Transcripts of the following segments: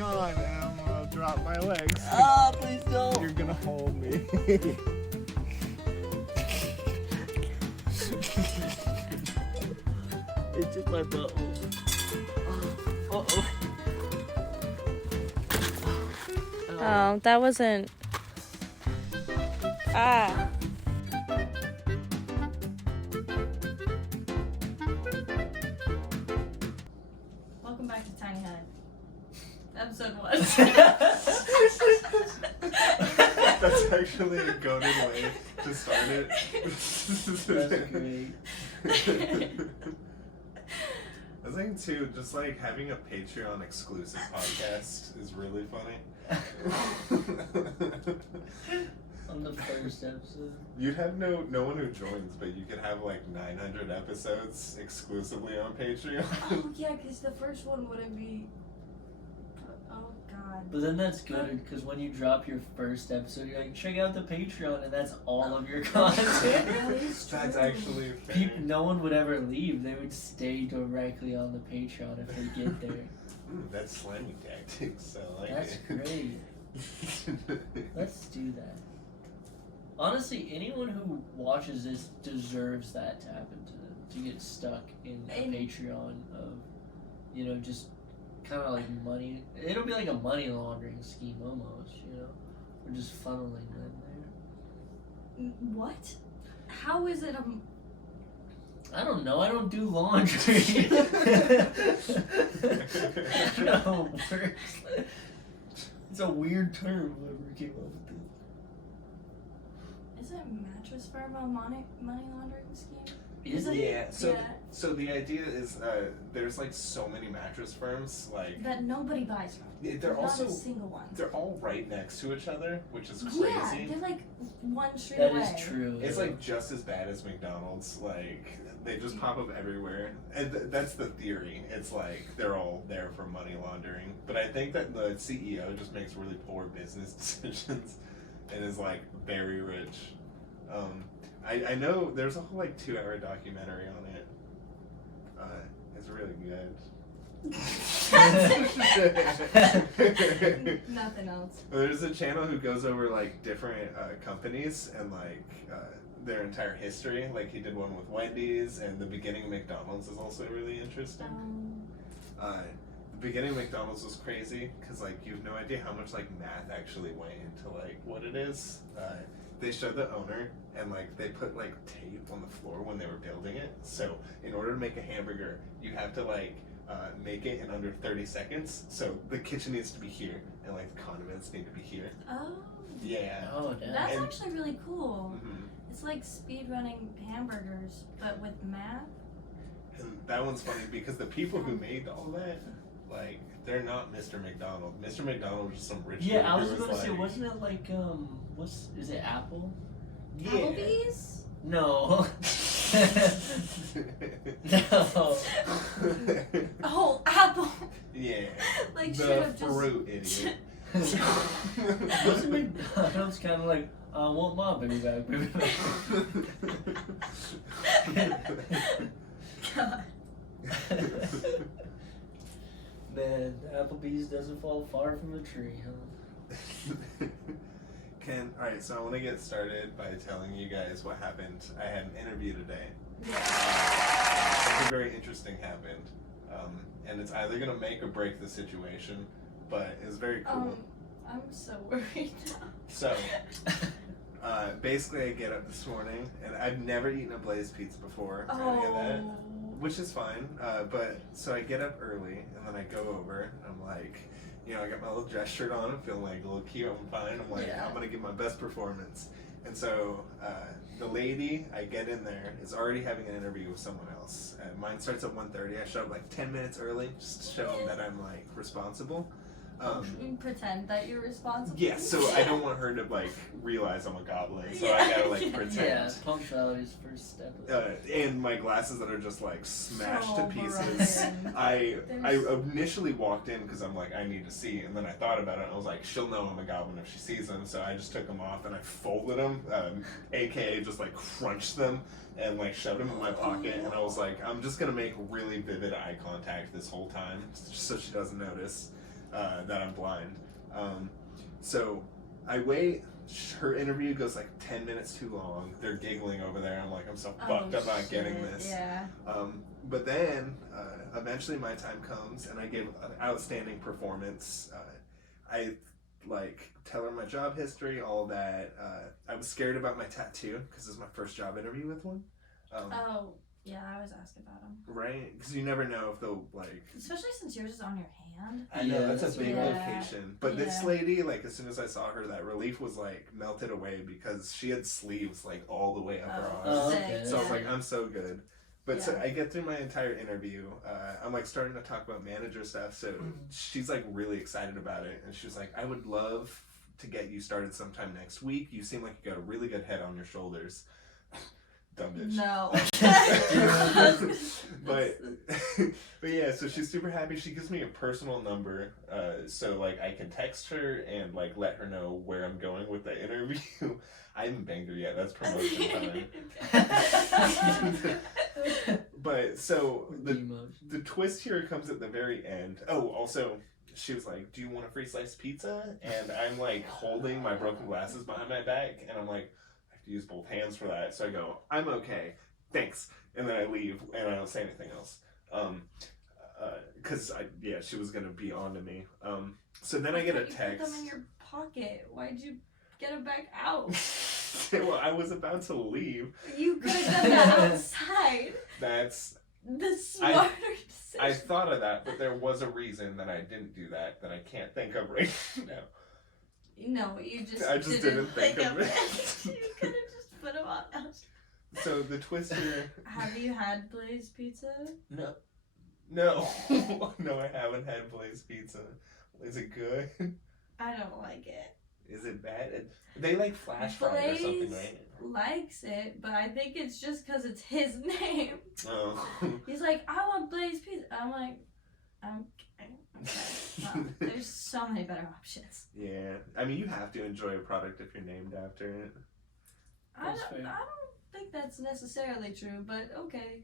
on, and I'm gonna drop my legs. Ah, please don't. You're gonna hold me. It took my butt. Uh-oh. Oh, that wasn't... Ah. Welcome back to Tiny Hut. Episode 1. That's actually a goaded way to start it. That's great. I think too, just like having a Patreon exclusive podcast is really funny. On the first episode. You'd have no one who joins, but you could have like 900 episodes exclusively on Patreon. Oh, yeah, because the first one wouldn't be... Oh, God. But then that's good, because when you drop your first episode, you're like, check out the Patreon, and that's all of your content. That's actually fair. No one would ever leave. They would stay directly on the Patreon if they get there. That's slamming tactics. I like That's it. great. Let's do that. Honestly, anyone who watches this deserves that to happen to them. To get stuck in a Patreon of, you know, just kind of like money. It'll be like a money laundering scheme almost, you know? We're just funneling them there. What? How is it a... I don't know. I don't do laundry. I don't know how it works. It's a weird term, whoever came up with it. Isn't Mattress Firm a money laundering scheme? Is it? Yeah, so Yeah. so the idea is there's like so many mattress firms like That nobody buys from. they're Not also a single one. they're all right next to each other, which is crazy. Yeah, they're like one street That away. is true. It's like just as bad as McDonald's. Like they just pop up everywhere, and that's the theory. It's like they're all there for money laundering. But I think that the CEO just makes really poor business decisions, and is like very rich. I know there's a whole like 2-hour documentary on it. It's really good. Nothing else. There's a channel who goes over like different companies and like their entire history. Like he did one with Wendy's, and the beginning of McDonald's is also really interesting. The beginning of McDonald's was crazy because like you have no idea how much like math actually went into like what it is. They showed the owner, and like they put like tape on the floor when they were building it. So in order to make a hamburger, you have to like make it in under 30 seconds. So the kitchen needs to be here, and like the condiments need to be here. Oh. Yeah. Oh, damn. That's actually really cool. Mm-hmm. It's like speed running hamburgers, but with math. And that one's funny because the people who made all that, like, they're not Mr. McDonald. Mr. McDonald was some rich dude Yeah, I who was gonna say, like, wasn't it like is it Apple? Yeah. Applebee's? No. No. Oh, Apple. Yeah. Like, the should have just... fruit idiot. Wasn't McDonald's kind of like, I want my baby back, baby back. God. Man, Applebee's doesn't fall far from the tree, huh? Alright, so I want to get started by telling you guys what happened. I had an interview today. Yeah. Something very interesting happened. And it's either going to make or break the situation, but it's very cool. I'm so worried now. So, basically I get up this morning, and I've never eaten a Blaze Pizza before, or any of that, which is fine, but, so I get up early, and then I go over, and I'm like, you know, I got my little dress shirt on, I'm feeling like a little cute, I'm fine, I'm like, Yeah. I'm gonna give my best performance. And so, the lady, I get in there, is already having an interview with someone else. Mine starts at 1:30, I show up like 10 minutes early, just to show them that I'm like, responsible. You pretend that you're responsible. Yeah, so I don't want her to like realize I'm a goblin, so I Yeah. gotta like pretend. Yeah, punctuality's first step. And my glasses that are just like smashed to So pieces. broken. I initially walked in because I'm like I need to see, and then I thought about it. And I was like, she'll know I'm a goblin if she sees them. So I just took them off and I folded them, aka just like crunched them and like shoved them in my pocket. And I was like, I'm just gonna make really vivid eye contact this whole time, just so she doesn't notice. that I'm blind. So I wait. Her interview goes like 10 minutes too long. They're giggling over there. I'm like, I'm so fucked. I'm not getting this. Yeah. But then eventually my time comes and I give an outstanding performance. I like tell her my job history, all that. I was scared about my tattoo because this is my first job interview with one. Yeah, I always ask about them. Right? Because you never know if they'll like. Especially since yours is on your hand. I know, Yeah, that's a big yeah. location. But this lady, like, as soon as I saw her, that relief was like melted away because she had sleeves like all the way up her arms. Oh, okay. So I was like, I'm so good. But so Yeah. I get through my entire interview. I'm like starting to talk about manager stuff. So she's like really excited about it. And she was like, I would love to get you started sometime next week. You seem like you got a really good head on your shoulders. Dumb bitch. No. but yeah, so she's super happy. She gives me a personal number, so like I can text her and like let her know where I'm going with the interview. I haven't banged her yet. That's promotion time. But so the twist here comes at the very end. Oh, also she was like, "Do you want a free sliced pizza?" And I'm like holding my broken glasses behind my back, and I'm like, I have to use both hands for that. So I go, "I'm okay, thanks," and then I leave and I don't say anything else. Because she was gonna be on to me. So then I get a You text. put them in your pocket. Why'd you get them back out? Well, I was about to leave. You could have done that outside. That's. The smarter decision. I thought of that, but there was a reason that I didn't do that I can't think of right now. No, you just. I just didn't think of it. You could have just put them on. So the twist here. Have you had Blaze Pizza? No. No, I haven't had Blaze Pizza. Is it good? I don't like it. Is it bad? They like flash fry or something, right? Likes it, but I think it's just because it's his name. Oh. He's like, I want Blaze Pizza. I'm like, okay. Well, there's so many better options. Yeah, I mean, you have to enjoy a product if you're named after it. I don't think that's necessarily true, but okay.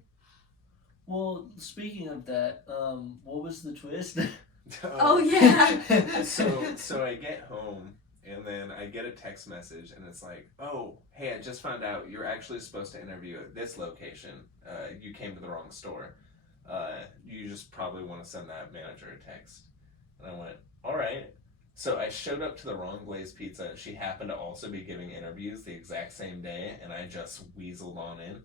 Well, speaking of that, what was the twist? Oh yeah. So I get home and then I get a text message and it's like, "Oh, hey, I just found out you're actually supposed to interview at this location. You came to the wrong store. You just probably want to send that manager a text." And I went, "All right." So I showed up to the wrong Blaze Pizza. She happened to also be giving interviews the exact same day, and I just weaseled on in.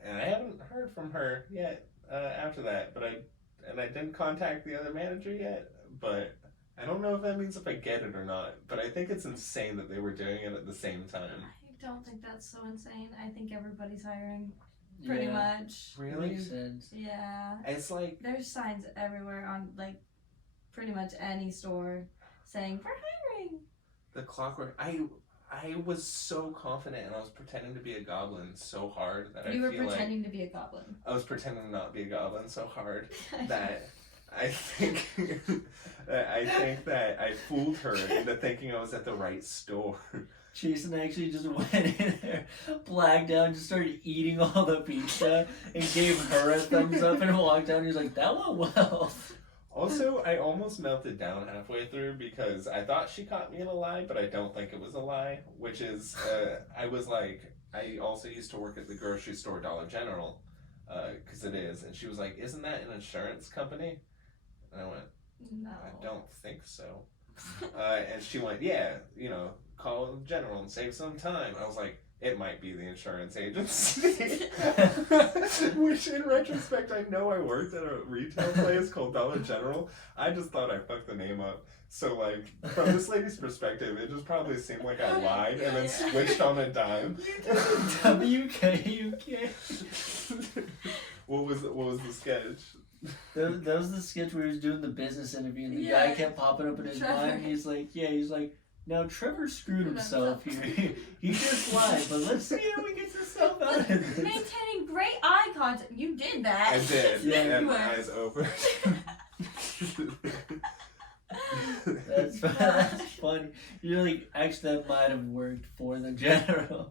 And I haven't heard from her yet after that, but I didn't contact the other manager yet, but I don't know if that means if I get it or not, but I think it's insane that they were doing it at the same time. I don't think that's so insane. I think everybody's hiring pretty much. Really? Makes sense. Yeah. It's like... There's signs everywhere on, like, pretty much any store saying, "For hiring." The clockwork... I was so confident and I was pretending to be a goblin so hard that You were pretending to be a goblin. I was pretending to not be a goblin so hard that I think that I fooled her into thinking I was at the right store. Jason actually just went in there, blacked out, just started eating all the pizza, and gave her a thumbs up and walked out. And he was like, "That went well." Also, I almost melted down halfway through because I thought she caught me in a lie, but I don't think it was a lie, which is, I was like, I also used to work at the grocery store Dollar General, because it is, and she was like, "Isn't that an insurance company?" And I went, No. "I don't think so." And she went, "Yeah, call General and save some time." I was like, "It might be the insurance agency." Which, in retrospect, I know I worked at a retail place called Dollar General. I just thought I fucked the name up. So, like, from this lady's perspective, it just probably seemed like I lied and then switched on a dime. WKUK. What was the sketch? That was the sketch where he was doing the business interview, and the Yeah. guy kept popping up in his Trevor. mind. And he's like, "Now Trevor screwed himself here. He just lied, but let's see how he gets himself out of this." Maintaining great eye contact. You did that. I did. Yeah, and you my were. eyes open. That's funny. You're like, actually, that might have worked for the General.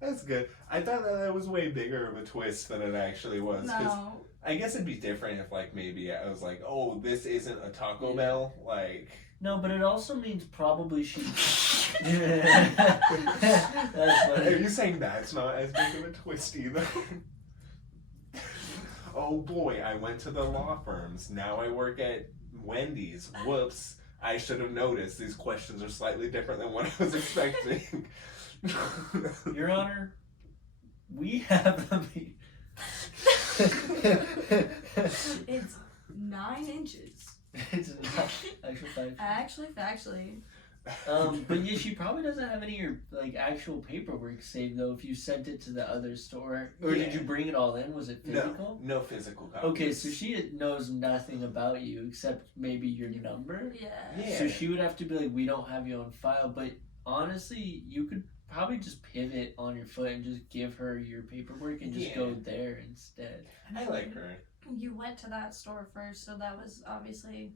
That's good. I thought that was way bigger of a twist than it actually was. No. I guess it'd be different if, like, maybe I was like, oh, this isn't a Taco Yeah. Bell, like... No, but it also means probably she... That's funny. Are you saying that's not as big of a twist either? Oh boy, I went to the law firms. Now I work at Wendy's. Whoops. I should have noticed these questions are slightly different than what I was expecting. Your Honor, we have them. It's 9 inches. It's not actual fact. Actually. But yeah, she probably doesn't have any of your like actual paperwork saved though. If you sent it to the other store, or did you bring it all in? Was it physical? No physical copies. Okay, so she knows nothing about you except maybe your number. Yeah. So she would have to be like, we don't have you on file. But honestly, you could probably just pivot on your foot and just give her your paperwork and just go there instead. I like her. You went to that store first, so that was obviously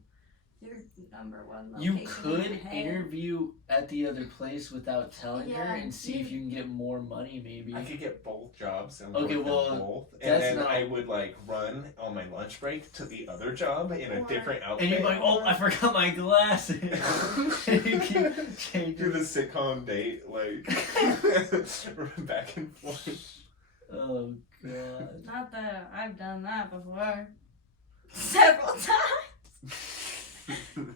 your number one location. You could interview at the other place without telling her and see if you can get more money maybe. I could get both jobs and okay, work well, them both. And then I would like run on my lunch break to the other job in a different outfit. And you're like, oh, I forgot my glasses. And you keep changing. Do the sitcom date, like back and forth. Oh god. Not that I've done that before. Several times.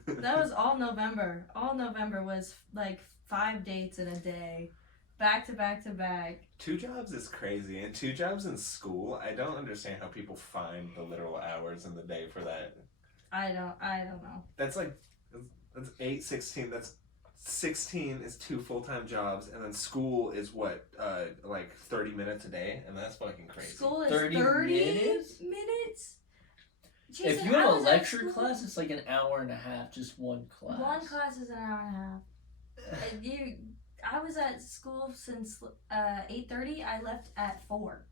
That was all November. All November was like 5 dates in a day. Back to back to back. 2 jobs is crazy. And 2 jobs in school, I don't understand how people find the literal hours in the day for that. I don't know. That's like, that's 8, 16, that's 16 is 2 full-time jobs, and then school is what, like 30 minutes a day, and that's fucking crazy. School is 30 minutes? Jesus, if you have a lecture class, it's like an hour and a half, just one class. One class is an hour and a half. I was at school since 8:30. I left at 4.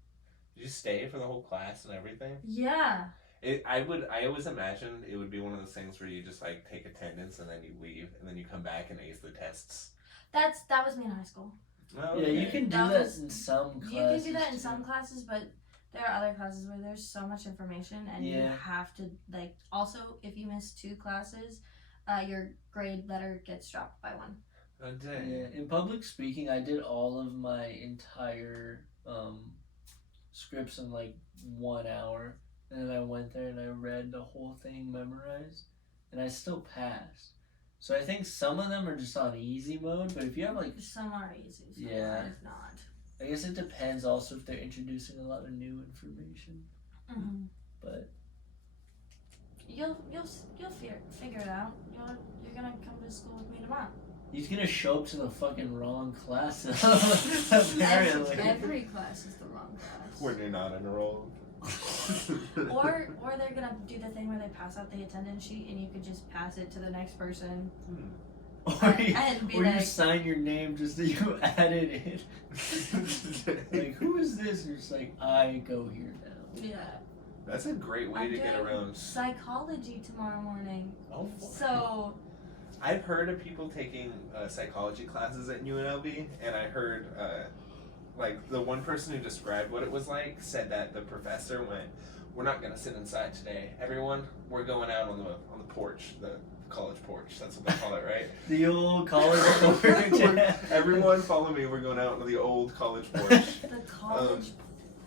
Did you stay for the whole class and everything? Yeah. I always imagined it would be one of those things where you just like take attendance and then you leave and then you come back and ace the tests. That was me in high school. Oh, yeah, okay. you can do that in some classes. You can do that in some classes, but there are other classes where there's so much information and you have to like. Also, if you miss 2 classes, your grade letter gets dropped by 1. Oh, dang. Yeah, in public speaking, I did all of my entire scripts in like 1 hour. And then I went there and I read the whole thing memorized. And I still passed. So I think some of them are just on easy mode. But if you have like... Some are easy, some are not. I guess it depends also if they're introducing a lot of new information. Mm-hmm. But... You'll figure it out. You're gonna come to school with me tomorrow. He's gonna show up to the fucking wrong class. Apparently. Every class is the wrong class. When you're not enrolled. or they're gonna do the thing where they pass out the attendance sheet and you could just pass it to the next person. Or you sign your name just so you add it in. Like, who is this? You're just like, I go here now. Yeah. That's a great way to get around psychology tomorrow morning. Oh, so I've heard of people taking psychology classes at UNLV, and I heard like the one person who described what it was like said that the professor went, "We're not gonna sit inside today, everyone. We're going out on the porch, the college porch. That's what they call it, right? The old college porch. Everyone, follow me. We're going out on the old college porch. The college.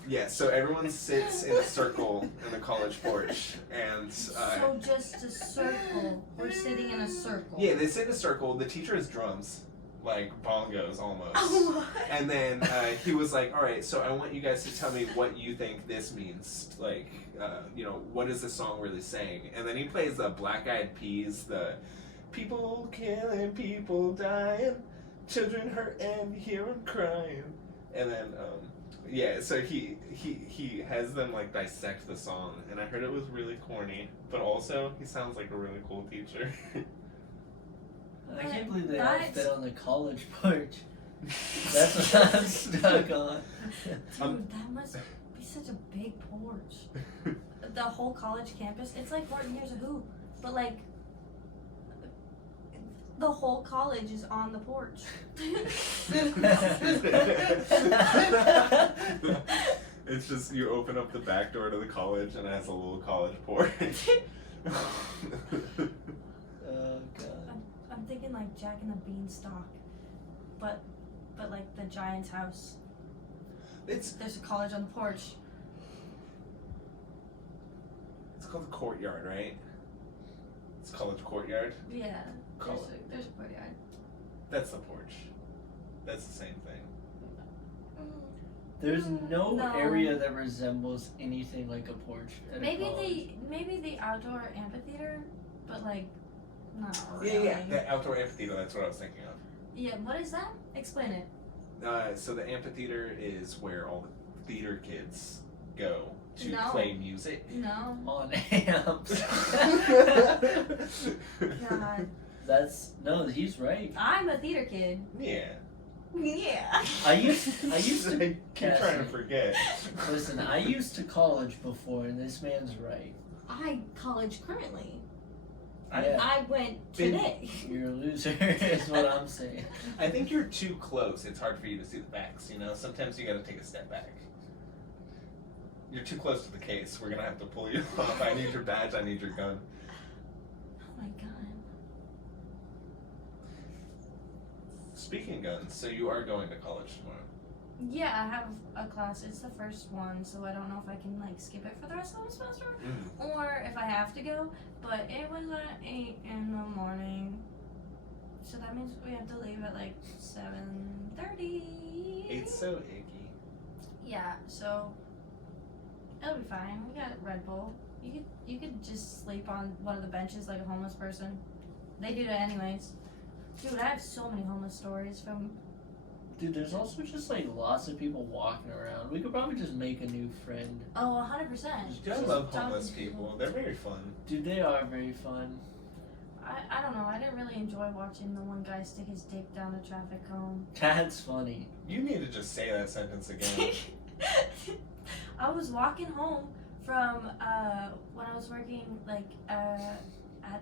Yeah, so everyone sits in a circle in the college porch, and so just a circle. We're sitting in a circle. Yeah, they sit in a circle. The teacher has drums, like bongos almost. Oh, and then he was like, "All right, so I want you guys to tell me what you think this means. Like, what is the song really saying?" And then he plays the Black Eyed Peas, the "People killing, people dying, children hurt, and hear them crying," and then. Yeah, so he has them like dissect the song, and I heard it was really corny, but also he sounds like a really cool teacher. I can't believe they all fit on the college porch. That's what I'm stuck on. Dude, that must be such a big porch. The whole college campus, it's like 14 years of hoop, but like the whole college is on the porch. It's just you open up the back door to the college and it has a little college porch. Oh god. I'm thinking like Jack and the Beanstalk, but like the giant's house. It's There's a college on the porch. called the courtyard, right? It's college courtyard. Yeah. College. There's a courtyard. That's the porch. That's the same thing. There's no No. area that resembles anything like a porch at a college. Maybe the outdoor amphitheater, but like not Yeah, really. yeah. The outdoor amphitheater. That's what I was thinking of. Yeah, what is that? Explain it. So the amphitheater is where all the theater kids go to No. play music. No. On amps. God. He's right. I'm a theater kid. Yeah. Yeah. I used to keep trying to forget. listen, I used to college before and this man's right. I college currently. Yeah. I went today. You're a loser is what I'm saying. I think you're too close. It's hard for you to see the backs, you know? Sometimes you gotta take a step back. You're too close to the case. We're gonna have to pull you off. I need your badge, I need your gun. Oh my god. Speaking of guns, so you are going to college tomorrow. Yeah, I have a class. It's the first one, so I don't know if I can like skip it for the rest of the semester or if I have to go. But it was at 8 in the morning, so that means we have to leave at like 7:30. It's so icky. Yeah, so it'll be fine. We got Red Bull. You could just sleep on one of the benches like a homeless person. They do that anyways. Dude, I have so many homeless stories from. Dude, there's also just like lots of people walking around. We could probably just make a new friend. Oh, 100%. I love homeless people. They're very fun. Dude, they are very fun. I don't know. I didn't really enjoy watching the one guy stick his dick down a traffic cone. That's funny. You need to just say that sentence again. I was walking home from when I was working like at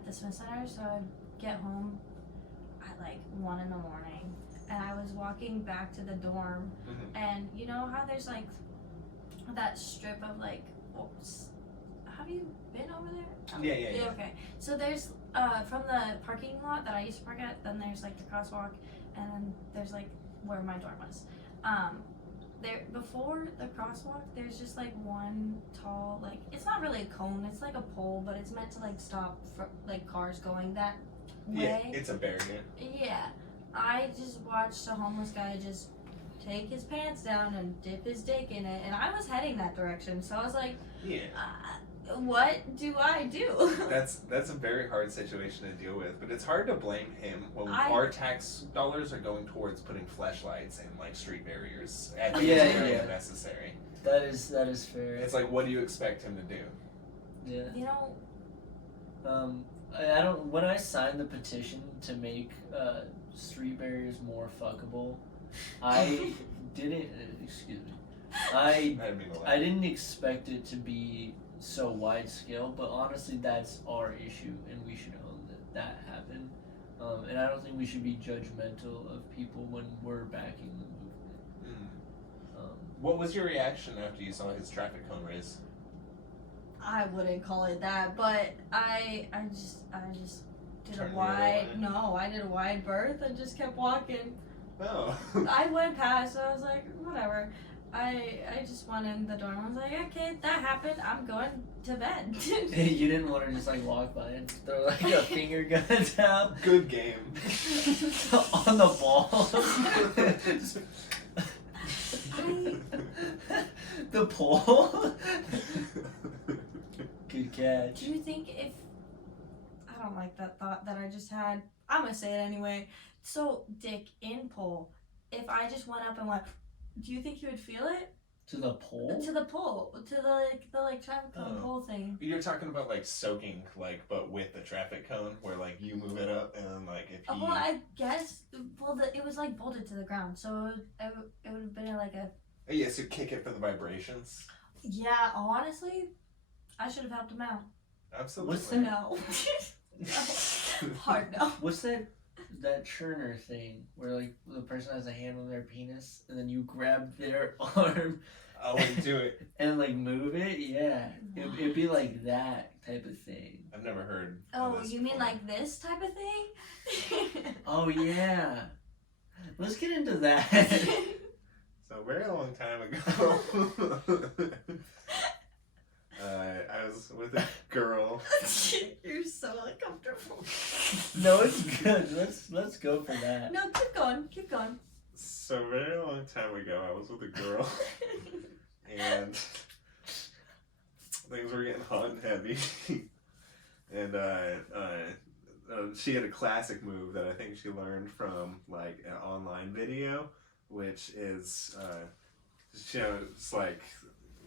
the Smith Center, so I'd get home at like 1 in the morning, and I was walking back to the dorm, and you know how there's like that strip of like, have you been over there? Yeah. Okay, so there's from the parking lot that I used to park at, then there's like the crosswalk, and then there's like where my dorm was. There before the crosswalk, there's just like one tall, like it's not really a cone, it's like a pole, but it's meant to like stop for like cars going that way. Yeah, it's a barrier. Yeah, I just watched a homeless guy just take his pants down and dip his dick in it, and I was heading that direction, so I was like, Yeah. what do I do? That's a very hard situation to deal with, but it's hard to blame him when our tax dollars are going towards putting flashlights and like street barriers at the area necessary. That is fair. It's like, what do you expect him to do? Yeah. You know. I don't. When I signed the petition to make street barriers more fuckable, I didn't. Excuse me. I didn't expect it to be so wide scale, but honestly, that's our issue, and we should own that happened. And I don't think we should be judgmental of people when we're backing the movement. What was your reaction after you saw his traffic cone raise? I wouldn't call it that, but I just did Turn a the other way. I did a wide berth and just kept walking. Oh. I went past, so I was like, whatever. I just went in the dorm. I was like, okay, that happened. I'm going to bed. You didn't want to just like walk by and throw like a finger gun down. Good game. On the ball. The pole. Good catch. Do you think if I don't like that thought that I just had, I'm gonna say it anyway. So dick in pole. If I just went up and went, do you think you would feel it? To the pole? To the pole. To the traffic cone pole thing. You're talking about like soaking, like, but with the traffic cone, where like you move it up and then like if you. Well, I guess. Well, it was like bolted to the ground, so it would have been like a. Yeah, so kick it for the vibrations. Yeah, honestly, I should have helped him out. Absolutely. What's that? No. No. Hard no. What's that churner thing where like the person has a hand on their penis and then you grab their arm I wouldn't do it. And like move it, yeah. It'd be like that type of thing. I've never heard. Oh, of this you mean before. like this type of thing? Oh yeah. Let's get into that. So a very long time ago, I was with a girl. You're so uncomfortable. No, it's good. Let's go for that. No, keep going. Keep going. So a very long time ago, I was with a girl, and things were getting hot and heavy. And she had a classic move that I think she learned from like an online video, which is, it's like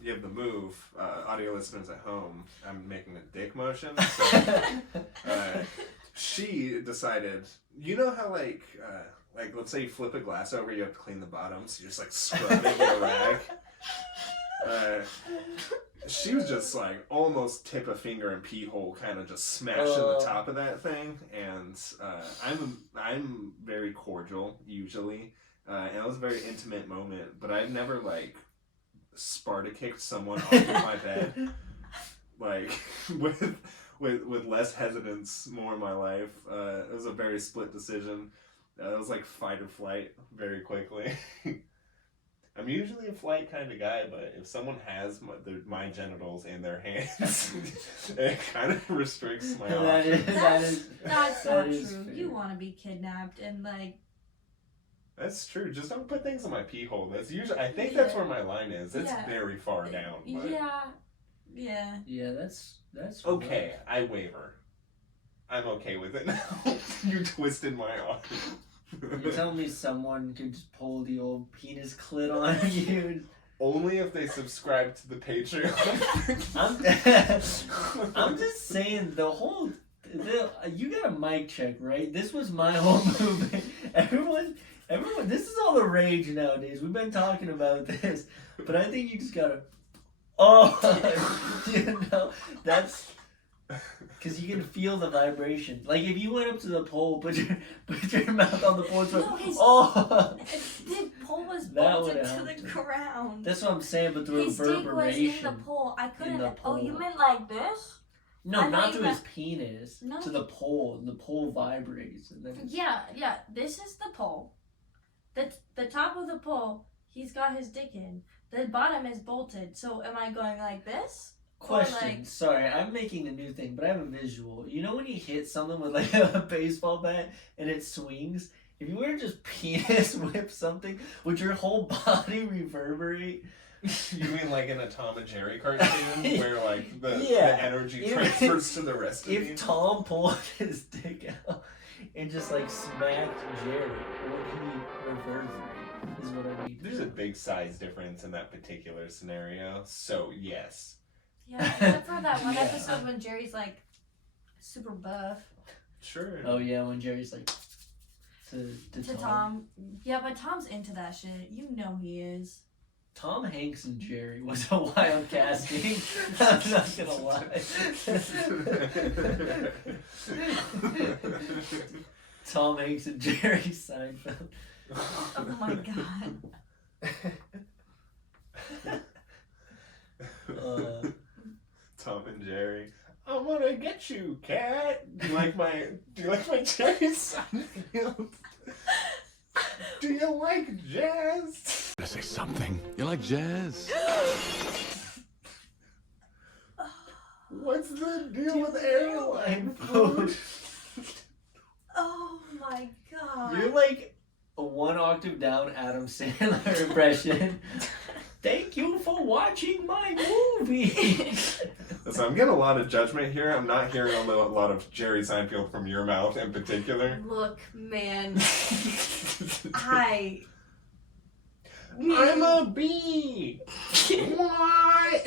you have the move. Audio listeners at home, I'm making a dick motion. So, she decided, you know how like let's say you flip a glass over, you have to clean the bottom, so you just like scrub it with a rag. She was just like almost tip a finger and pee hole, kind of just smashing the top of that thing. And I'm very cordial usually, and it was a very intimate moment. But I've never like Sparta kicked someone off of my bed, like with less hesitance more in my life. It was a very split decision. It was like fight or flight very quickly. I'm usually a flight kind of guy, but if someone has my genitals in their hands, it kind of restricts my options. That's not true. Fair. You want to be kidnapped and like. That's true. Just don't put things in my pee hole. That's usually. I think that's where my line is. It's Yeah. very far down. But... Yeah. Yeah, that's Okay, I waver. I'm okay with it now. You twisted my arm. You're telling me someone could just pull the old penis clit on you? Only if they subscribe to the Patreon. I'm just saying you got a mic check, right? This was my whole movement. Everyone, this is all the rage nowadays. We've been talking about this, but I think you just gotta, that's, because you can feel the vibration. Like if you went up to the pole, put your mouth on the pole, The pole was bolted to the ground. That's what I'm saying, but the his reverberation. dick was in the pole. I couldn't. Oh, you meant like this? No, not to his penis. No. To the pole. The pole vibrates. And then Yeah. This is the pole. The top of the pole, he's got his dick in. The bottom is bolted. So am I going like this? Question. Sorry, I'm making a new thing, but I have a visual. You know when you hit something with like a baseball bat and it swings? If you were to just penis whip something, would your whole body reverberate? You mean like in a Tom and Jerry cartoon where like the energy transfers to the rest of you? If Tom pulled his dick out and just like smacked Jerry, would he reverberate? Is what I mean. There's a big size difference in that particular scenario, so yes. Yeah, except for that one episode when Jerry's like super buff. Sure. Oh yeah, when Jerry's like to Tom. Yeah, but Tom's into that shit. You know he is. Tom Hanks and Jerry was a wild casting. I'm not gonna lie. Tom Hanks and Jerry Seinfeld. Oh my god. Tom and Jerry. I'm gonna get you, cat. Do you like my Jerry Seinfeld? Do you like jazz? To say something. You like jazz? What's the deal with airline food? Oh my god. You're like a one octave down Adam Sandler impression. Thank you for watching my movie. So I'm getting a lot of judgment here. I'm not hearing a lot of Jerry Seinfeld from your mouth in particular. Look, man. I'm a bee. Why?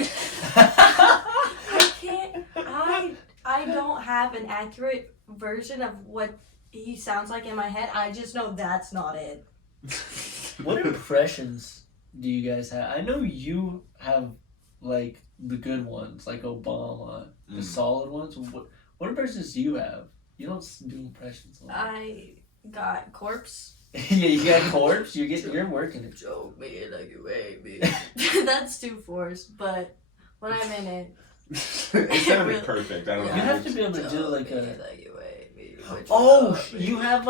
I can't. I don't have an accurate version of what he sounds like in my head. I just know that's not it. What impressions do you guys have? I know you have like the good ones, like Obama, the solid ones. What impressions do you have? You don't do impressions a lot. I got corpse. Yeah, you got corpse. You're working it. Choke me like you hate me. That's too forced, but when I'm in it, It sounded Really? perfect. I don't You know. have to be able to do like a. like you hate me. Oh, you have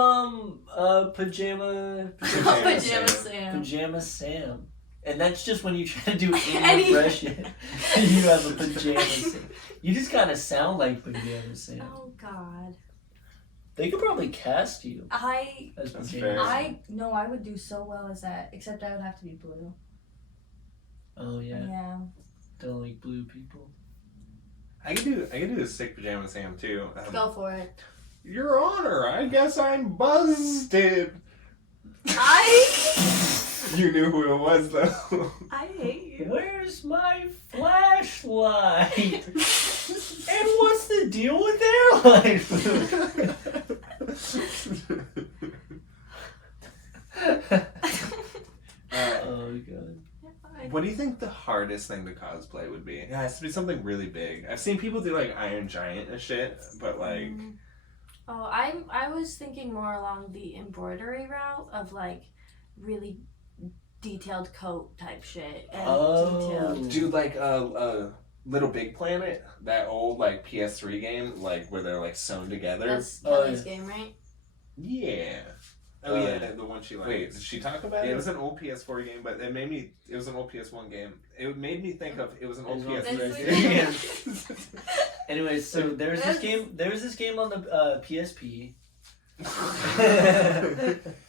pajama Pajama Sam. Pajama Sam, and that's just when you try to do any Any- impression. You have a Pajama Sam. You just gotta sound like Pajama Sam. Oh God. They could probably cast you as That's Pajama fair. Sam. I would do so well as that, except I would have to be blue. Oh yeah, Yeah. don't like blue people. I could do a sick Pajama Sam too. Go for it. Your Honor, I guess I'm busted. You knew who it was though. I hate you. Where's my flashlight? And what's the deal with airline food? Oh god. What do you think the hardest thing to cosplay would be? It has to be something really big. I've seen people do like Iron Giant and shit, but like Oh, I was thinking more along the embroidery route of like really detailed coat type shit and detailed. do like a Little Big Planet, that old like PS3 game, like where they're like sewn together. That's Oh, Kelly's game, right? Yeah. Oh yeah, the one she likes. Wait, did she talk about it? It was an old PS4 game, but it was an old PS1 game. It made me think of, it was an old PS3 game. Anyway, so there was this game on the PSP.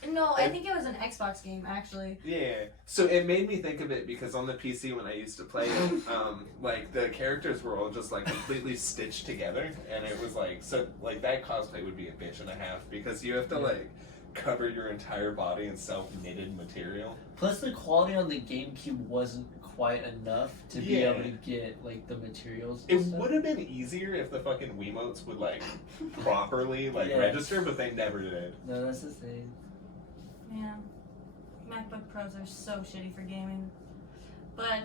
No, I think it was an Xbox game actually. Yeah. So it made me think of it because on the PC when I used to play it, like the characters were all just like completely stitched together, and it was like, so like that cosplay would be a bitch and a half because you have to like cover your entire body in self-knitted material. Plus, the quality on the GameCube wasn't quite enough to be able to get like the materials. It would have been easier if the fucking Wiimotes would like properly like register, but they never did. No, that's the thing. Yeah. MacBook Pros are so shitty for gaming. But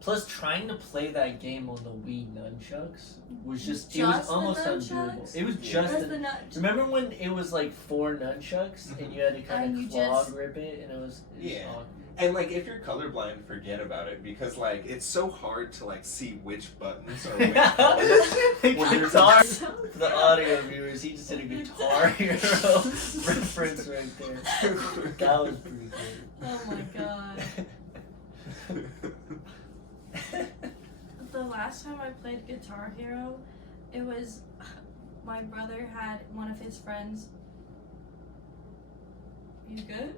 Plus, trying to play that game on the Wii nunchucks was it was Just the almost nunchucks? undoable. It was just that's the. the Remember when it was like 4 nunchucks and you had to kind And of you claw just- grip it, and it was awkward. And like if you're colorblind, forget about it because like it's so hard to like see which buttons are which colors. Guitar for the audio viewers, he just did a Guitar Hero reference right there. That was pretty good. oh my god. The last time I played Guitar Hero, it was my brother had one of his friends. You good?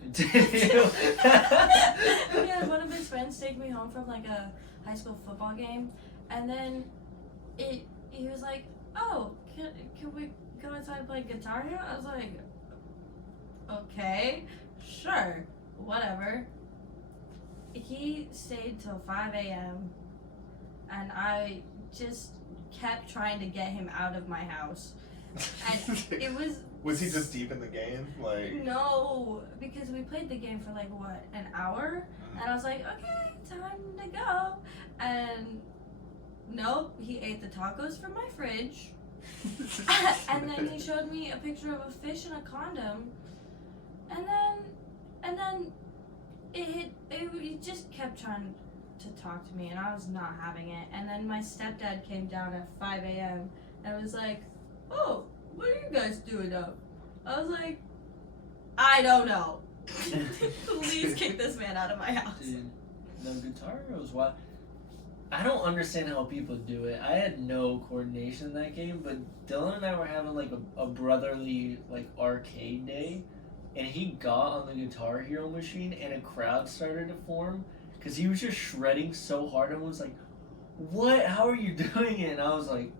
Continue. He had one of his friends take me home from like a high school football game, and then he was like, "Oh, can we go inside and play Guitar Hero?" I was like, "Okay, sure, whatever." He stayed till 5 a.m. and I just kept trying to get him out of my house, and it was. Was he just deep in the game? Like No, because we played the game for like what, an hour? And I was like, okay, time to go. And nope, he ate the tacos from my fridge. And then he showed me a picture of a fish and a condom. And then he just kept trying to talk to me, and I was not having it. And then my stepdad came down at 5 a.m. and was like, oh, what are you guys doing up? I was like, I don't know. Please kick this man out of my house. Dude, no, Guitar Hero's wild. I don't understand how people do it. I had no coordination in that game, but Dylan and I were having like a brotherly like arcade day, and he got on the Guitar Hero machine, and a crowd started to form because he was just shredding so hard. Everyone was like, "What? How are you doing it?" And I was like,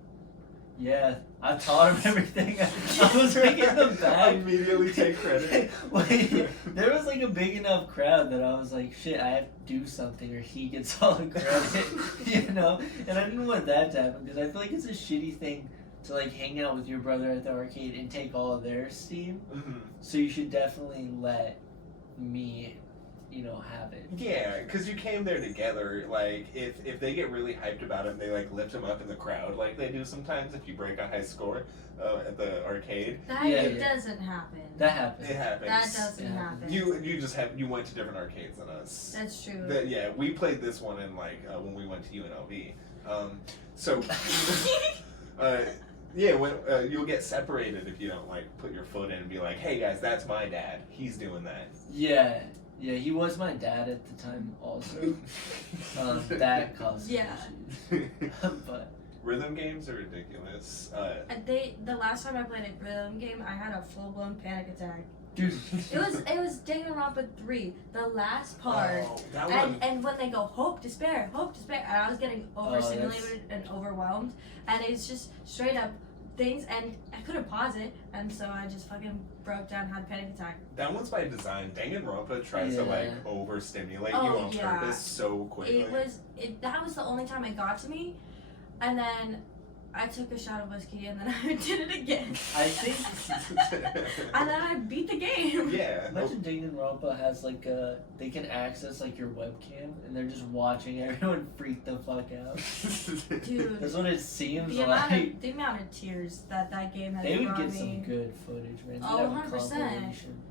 yeah, I taught him everything. I was like in the back. I immediately take credit. Like, there was like a big enough crowd that I was like, shit, I have to do something or he gets all the credit, you know? And I didn't want that to happen because I feel like it's a shitty thing to like hang out with your brother at the arcade and take all of their steam. Mm-hmm. So you should definitely let me have it. Yeah, because you came there together. Like, if they get really hyped about it, they like lift them up in the crowd, like they do sometimes if you break a high score at the arcade. It doesn't happen. That happens. It happens. That doesn't happen. You went to different arcades than us. That's true. We played this one in like when we went to UNLV. So. When you'll get separated if you don't like put your foot in and be like, "Hey guys, that's my dad. He's doing that." Yeah, he was my dad at the time also. That caused issues. But rhythm games are ridiculous. The last time I played a rhythm game, I had a full blown panic attack. dude, It was Danganronpa 3, the last part. Oh, that one. And when they go hope, despair, and I was getting overstimulated and overwhelmed, and it's just straight up things, and I couldn't pause it, and so I just fucking broke down, had a panic attack. That one's by design. Danganronpa tries to like overstimulate you on purpose so quickly. That was the only time it got to me, and then I took a shot of whiskey and then I did it again. I think. And then I beat the game. Yeah. Imagine Danganronpa has like they can access like your webcam and they're just watching everyone freak the fuck out. Dude, that's what it seems the like. The amount of tears that game has they would brought get me. some good footage, man. They'd Oh, have a 100%. compilation.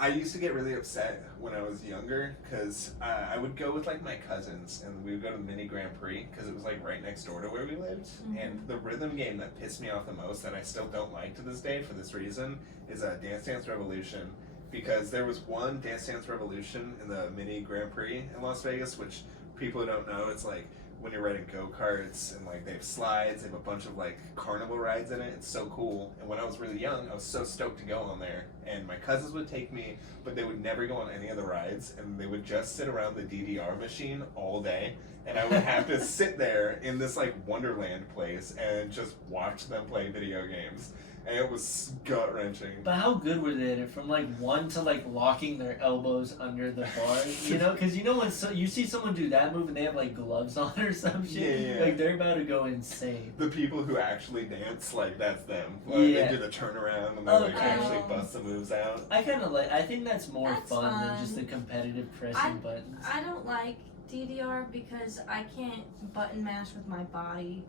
I used to get really upset when I was younger because I would go with like my cousins and we would go to the mini Grand Prix because it was like right next door to where we lived. Mm-hmm. And the rhythm game that pissed me off the most that I still don't like to this day for this reason is Dance Dance Revolution, because there was one Dance Dance Revolution in the mini Grand Prix in Las Vegas, which people who don't know, it's like when you're riding go-karts and like they have slides, they have a bunch of like carnival rides in it. It's so cool. And when I was really young, I was so stoked to go on there. And my cousins would take me, but they would never go on any of the rides, and they would just sit around the DDR machine all day. And I would have to sit there in this like Wonderland place and just watch them play video games. And it was gut-wrenching. But how good were they at it? From like one to like locking their elbows under the bars, because when you see someone do that move and they have like gloves on or some shit, Yeah. like they're about to go insane. The people who actually dance, like that's them. Yeah. They do the turnaround and they like Okay. actually bust the moves out. I think that's more That's fun than fun. just the competitive pressing buttons. I don't like DDR because I can't button mash with my body.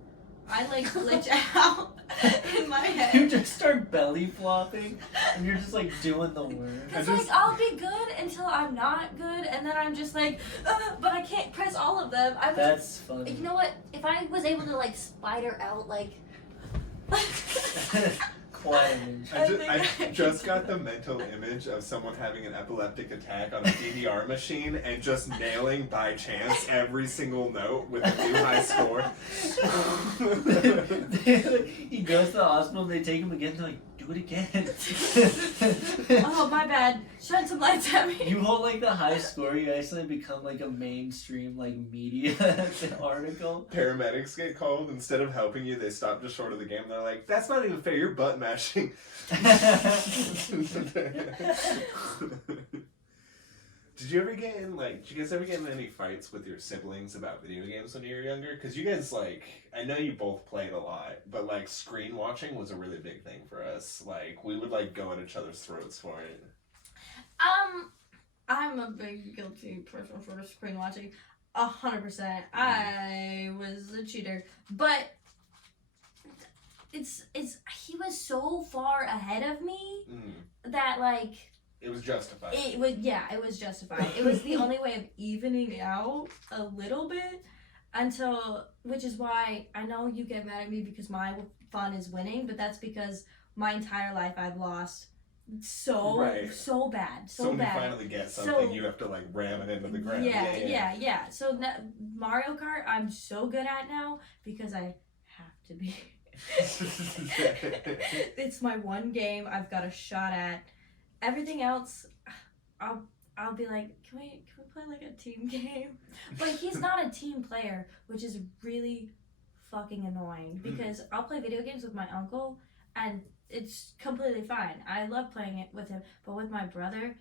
I like glitch out in my head. You just start belly flopping and you're just like doing the work. It's like I'll be good until I'm not good, and then I'm just like, but I can't press all of them. That's funny. You know what? If I was able to like spider out like. Quiet image. I just got the mental image of someone having an epileptic attack on a DDR machine and just nailing by chance every single note with a new high score. He goes to the hospital and they take him again. They're like, do it again. Oh, my bad. Shine some lights at me. You hold like the high score, you actually become like a mainstream like media article. Paramedics get called. Instead of helping you, they stop just short of the game. They're like, that's not even fair. You're butt mashing. Did you guys ever get in any fights with your siblings about video games when you were younger? Because you guys, like, I know you both played a lot, but, like, screen watching was a really big thing for us. Like, we would, like, go at each other's throats for it. I'm a big guilty person for screen watching. 100%. I was a cheater. But he was so far ahead of me that, like... It was justified. It was justified. It was the only way of evening out a little bit which is why I know you get mad at me because my fun is winning, but that's because my entire life I've lost so bad. So when bad. you finally get something, you have to, like, ram it into the ground. Yeah. So Mario Kart I'm so good at now because I have to be. It's my one game I've got a shot at. Everything else, I'll be like, can we play like a team game? But he's not a team player, which is really fucking annoying because I'll play video games with my uncle and it's completely fine. I love playing it with him, but with my brother,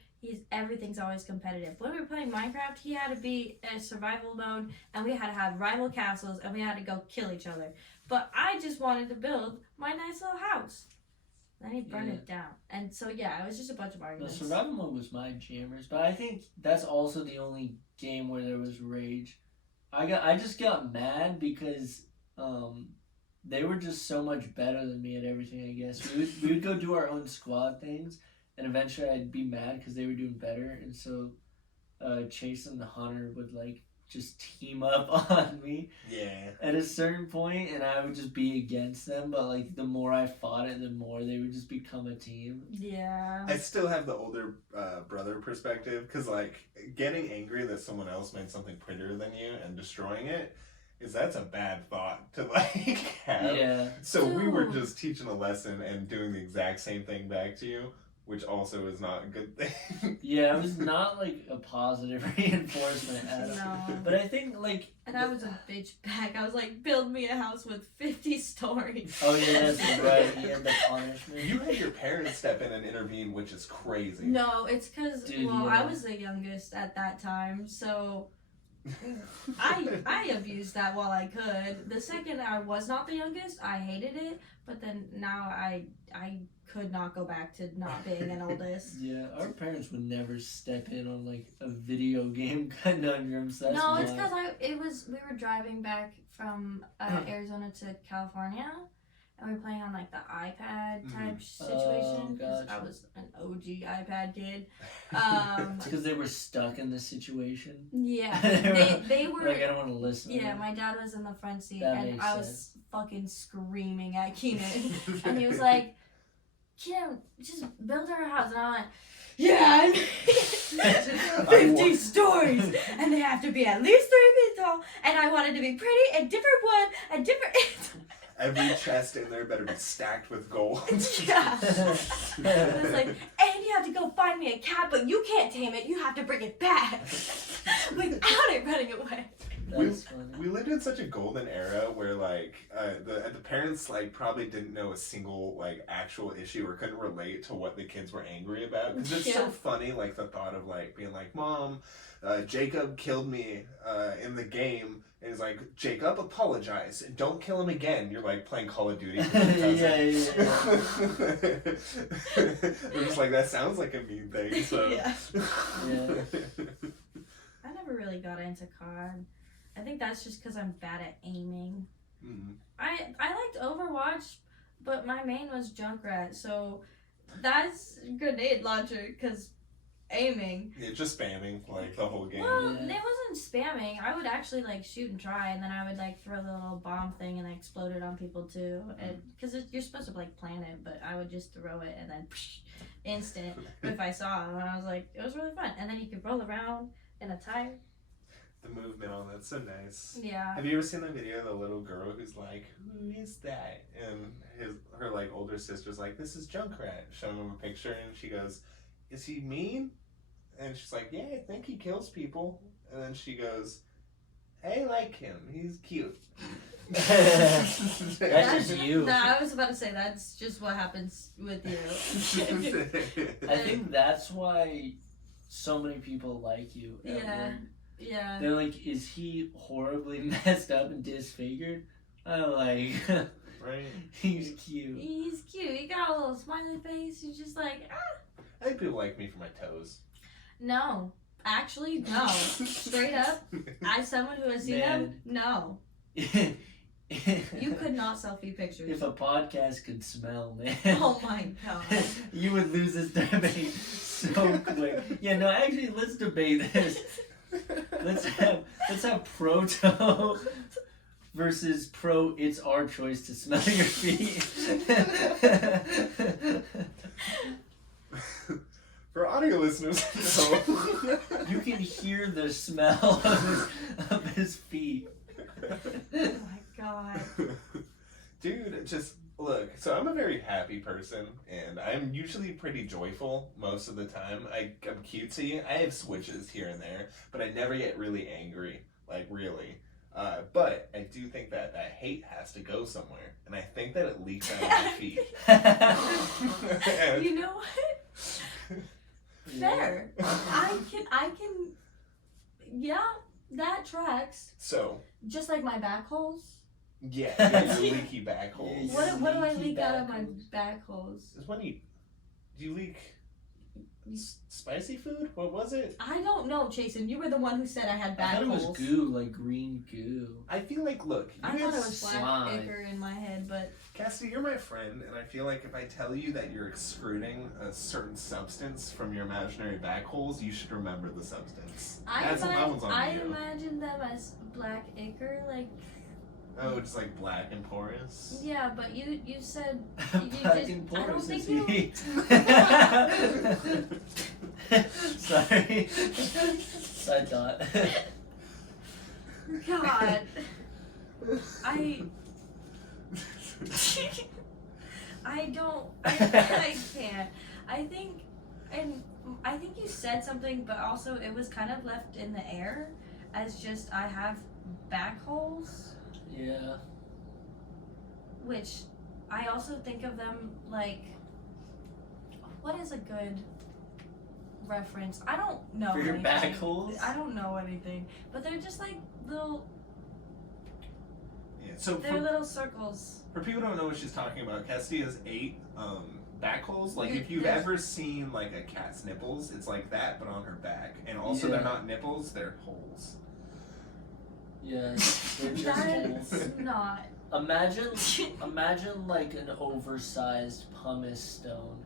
everything's always competitive. When we were playing Minecraft, he had to be in survival mode and we had to have rival castles and we had to go kill each other. But I just wanted to build my nice little house. Then he burned it down. And so, yeah, it was just a bunch of The arguments. survival mode was my jammers, but I think that's also the only game where there was rage. I just got mad because they were just so much better than me at everything, I guess. We would go do our own squad things, and eventually I'd be mad because they were doing better, and so Chase and the Hunter would, like, just team up on me at a certain point, and I would just be against them, but, like, the more I fought it, the more they would just become a team. Yeah. I still have the older brother perspective, because, like, getting angry that someone else made something prettier than you and destroying it, that's a bad thought to, like, have. Yeah. So we were just teaching a lesson and doing the exact same thing back to you, which also is not a good thing. Yeah, it was not, like, a positive reinforcement at all. No. But I think, like... And I was a bitch back. I was like, build me a house with 50 stories. Oh, yeah, that's right. He had the punishment. You had your parents step in and intervene, which is crazy. No, it's because, well, yeah. I was the youngest at that time, so I abused that while I could. The second I was not the youngest, I hated it, but then now I could not go back to not being an oldest. Yeah, our parents would never step in on, like, a video game conundrum, so that's No, why. it's because we were driving back from Arizona to California, and we were playing on, like, the iPad type situation, because I was an OG iPad kid. It's because they were stuck in this situation. Yeah, they were. Like, I don't want to listen. Yeah, my dad was in the front seat, That and makes I was sense. fucking screaming at Keenan, and he was like, "Keenan, just build her a house," and I went, "Yeah, 50 stories, and they have to be at least 3 feet tall, and I want it to be pretty and different wood and different." Every chest in there better be stacked with gold. Yeah. It was like, and you have to go find me a cat, but you can't tame it. You have to bring it back without it running away. That's funny. We lived in such a golden era where, like, the parents, like, probably didn't know a single, like, actual issue or couldn't relate to what the kids were angry about. Because it's so funny, like, the thought of, like, being like, Mom, Jacob killed me in the game. And he's like, Jacob, apologize. Don't kill him again. You're, like, playing Call of Duty. Yeah. We're just like, that sounds like a mean thing, so. Yeah. Yeah. I never really got into COD. I think that's just because I'm bad at aiming. Mm. I liked Overwatch, but my main was Junkrat, so that's grenade launcher, because aiming. Yeah, just spamming, like, the whole game. Well, it wasn't spamming. I would actually, like, shoot and try, and then I would, like, throw the little bomb thing and explode it on people, too. And because you're supposed to, like, plan it, but I would just throw it and then instant if I saw him. And I was like, it was really fun. And then you could roll around in a tire. The movement on that's so nice. Yeah. Have you ever seen the video of the little girl who's like, who is that? And her, like, older sister's like, this is Junkrat, showing him a picture, and she goes, is he mean? And she's like, yeah, I think he kills people. And then she goes, I like him. He's cute. That's just you. No, I was about to say that's just what happens with you. I think that's why so many people like you. Yeah. They're like, is he horribly messed up and disfigured? I'm like, Right. he's cute. He's cute. He got a little smiley face. He's just like, ah. I think people like me for my toes. No. Actually, no. Straight up, as someone who has seen them, no. You could not selfie pictures. If a podcast could smell, man. Oh my god. You would lose this debate so quick. Yeah, no, actually, let's debate this. Let's have pro-toe versus pro it's our choice to smell your feet. For audio listeners, no. You can hear the smell of his feet. Oh my god. Dude, just look, so I'm a very happy person, and I'm usually pretty joyful most of the time. I'm cutesy. I have switches here and there, but I never get really angry, like, really. But I do think that hate has to go somewhere, and I think that it leaks out of my feet. You know what? Fair. I can, yeah, that tracks. So. Just like my back holes, Yeah, your leaky back holes. Yeah, What do I leaky leak out of back my holes. back holes? Is when do you leak spicy food? What was it? I don't know, Chasen. You were the one who said I had I back thought it was holes. goo, like green goo. I feel like, look, you I thought it guys- was black slime. ichor in my head, but Cassidy, you're my friend, and I feel like if I tell you that you're excreting a certain substance from your imaginary back holes, you should remember the substance. That one's on I you. imagine them as black ichor, like Oh, it's like black and porous. yeah, but you said Black just- and I don't porous think is you- he. Sorry. Side thought. God, I can't. I think you said something, but also it was kind of left in the air as just I have back holes, Yeah. which I also think of them like, what is a good reference? I don't know. For your anything. back holes? I don't know anything, but they're just like little. Yeah. So They're little circles. for people who don't know what she's talking about, Cassidy has 8 back holes. Like if you've There's- ever seen like a cat's nipples, it's like that, but on her back. And also Yeah. they're not nipples; they're holes. Yeah. They're just holes. That's not. Imagine like an oversized pumice stone,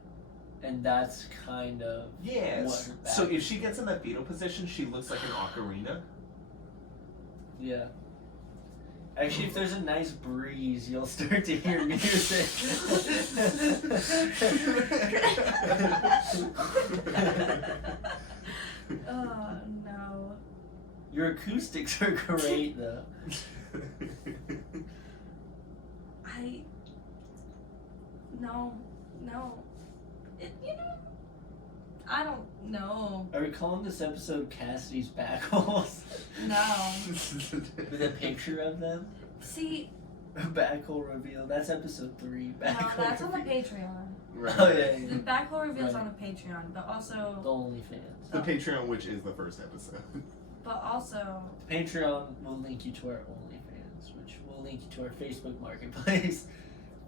and that's kind of Yes. what her back So if she gets in that fetal position, she looks like an ocarina. yeah. Actually, if there's a nice breeze, you'll start to hear music. Oh no. Your acoustics are great, though. No. I don't know. Are we calling this episode Cassidy's back holes? No. With a picture of them? See, Back hole reveal. That's episode 3. Back no, hole that's on the reveal. Patreon. Right. Oh, yeah, The back hole reveals Right. on the Patreon, but The also, OnlyFans. The Patreon, which is the first episode. The Patreon will link you to our OnlyFans, which will link you to our Facebook Marketplace.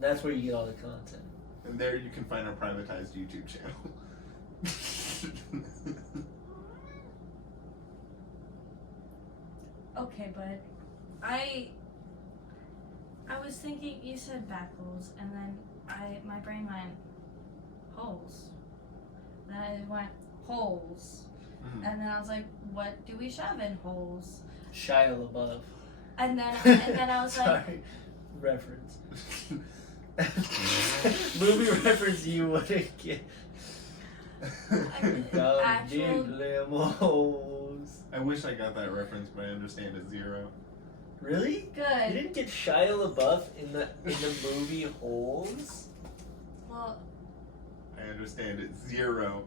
That's where you get all the content. And there you can find our privatized YouTube channel. okay, but I was thinking, you said back holes, and then my brain went, holes. Then I went, holes. Mhm. And then I was like, what do we shove in holes? Shia LaBeouf. And then I was like, Sorry. Reference. Movie reference you wouldn't get. Actual- Lemos. I wish I got that reference, but I understand it's 0. Really? You good. didn't get Shia LaBeouf in the movie Holes? Well, I understand it's 0.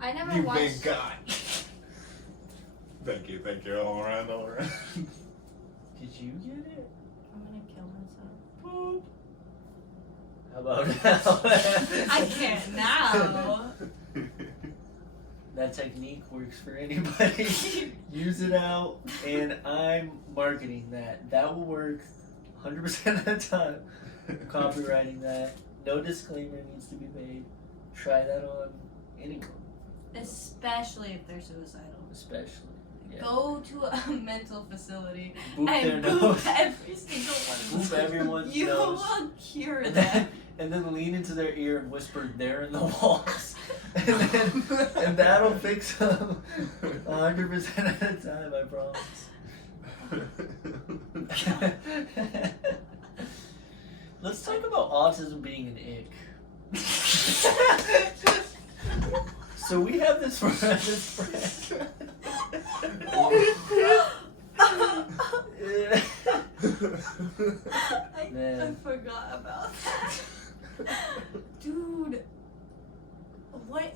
I never You watched. big guy. Thank you. All around. Did you get it? I'm gonna kill myself. Boop. How about now? I can't now. That technique works for anybody. Use it out, and I'm marketing that. That will work 100% of the time. Copywriting that. No disclaimer needs to be made. Try that on anyone, Especially if they're suicidal. especially. Yeah. Go to a mental facility Boop their and nose. boop every single one of Boop them. everyone's You nose. will cure And them. then lean into their ear and whisper, "They're in the walls," and that'll fix them 100% of the time. I promise. Let's talk about autism being an ick. So we have this friend. I Man. forgot about that. Dude. What?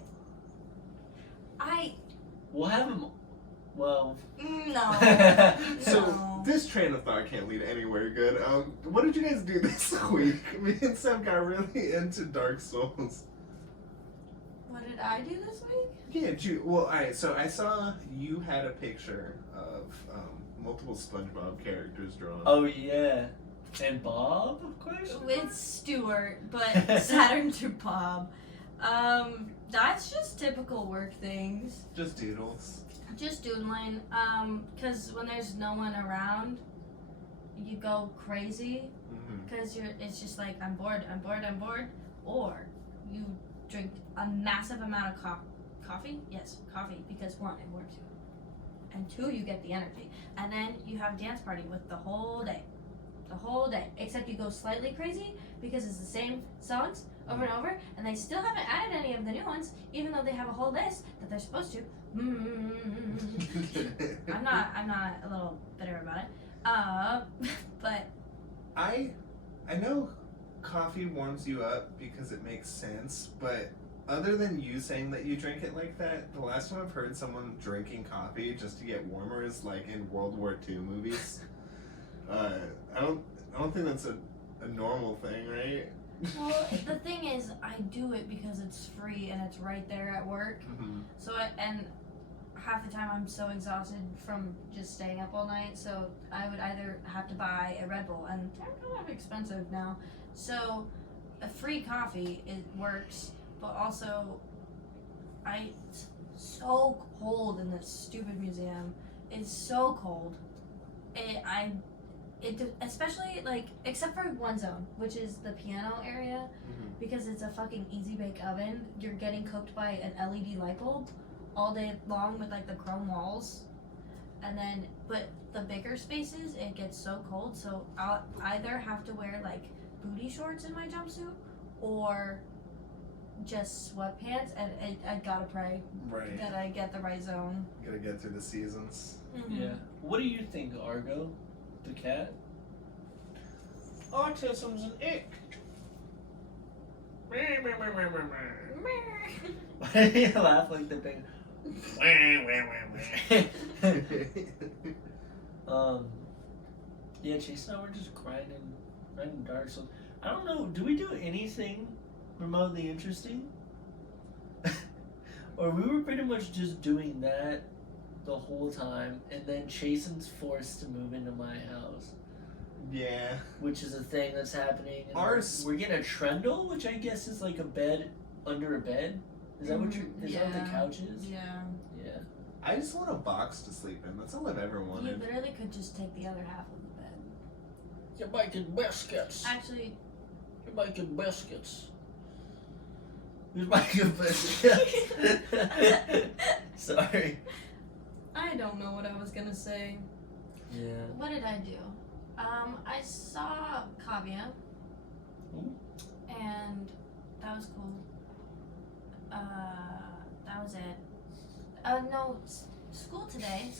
We'll have him. Well, No. So No. this train of thought can't lead anywhere good. What did you guys do this week? Me and Sam got really into Dark Souls. What did I do this week? Yeah, well, alright, so I saw you had a picture of multiple SpongeBob characters drawn. oh yeah. And Bob, of course? With Stuart, but Saturn to Bob. That's just typical work things. Just doodles. Just doodling. Cause when there's no one around, you go crazy. Cause it's just like, I'm bored. Or you drink a massive amount of coffee. Yes, coffee. Because 1, it works. And 2, you get the energy. And then you have a dance party with the whole day. Except you go slightly crazy because it's the same songs over and over, and they still haven't added any of the new ones, even though they have a whole list that they're supposed to. I'm not a little bitter about it. But I know coffee warms you up because it makes sense, but other than you saying that you drink it like that, the last time I've heard someone drinking coffee just to get warmer is like in World War II movies. I don't think that's a normal thing, right? well, the thing is, I do it because it's free and it's right there at work. So and half the time I'm so exhausted from just staying up all night, so I would either have to buy a Red Bull, and they're kind of expensive now. So a free coffee, it works, but also it's so cold in this stupid museum. It's so cold. Especially like, except for one zone, which is the piano area, because it's a fucking easy bake oven. You're getting cooked by an LED light bulb all day long with like the chrome walls, and then but the bigger spaces, it gets so cold, so I'll either have to wear like booty shorts in my jumpsuit or just sweatpants, and I gotta pray that I get the right zone. Gotta get through the seasons. Yeah. What do you think, Argo? The cat? Autism's an ick. Why do you laugh like the thing? Yeah, Chase and I were just grinding Dark Souls. I don't know, do we do anything remotely interesting? Or we were pretty much just doing that the whole time, and then Chason's forced to move into my house. Yeah. Which is a thing that's happening. Ours. We're getting a trundle, which I guess is like a bed under a bed. Is that what that what the couch is? Yeah. Yeah. I just want a box to sleep in. That's all I've ever You wanted. literally could just take the other half of the bed. You're making biscuits. Actually, You're making biscuits. You're making biscuits. Sorry. I don't know what I was gonna say. Yeah. What did I do? I saw Kavya, and that was cool. That was it. No, school today.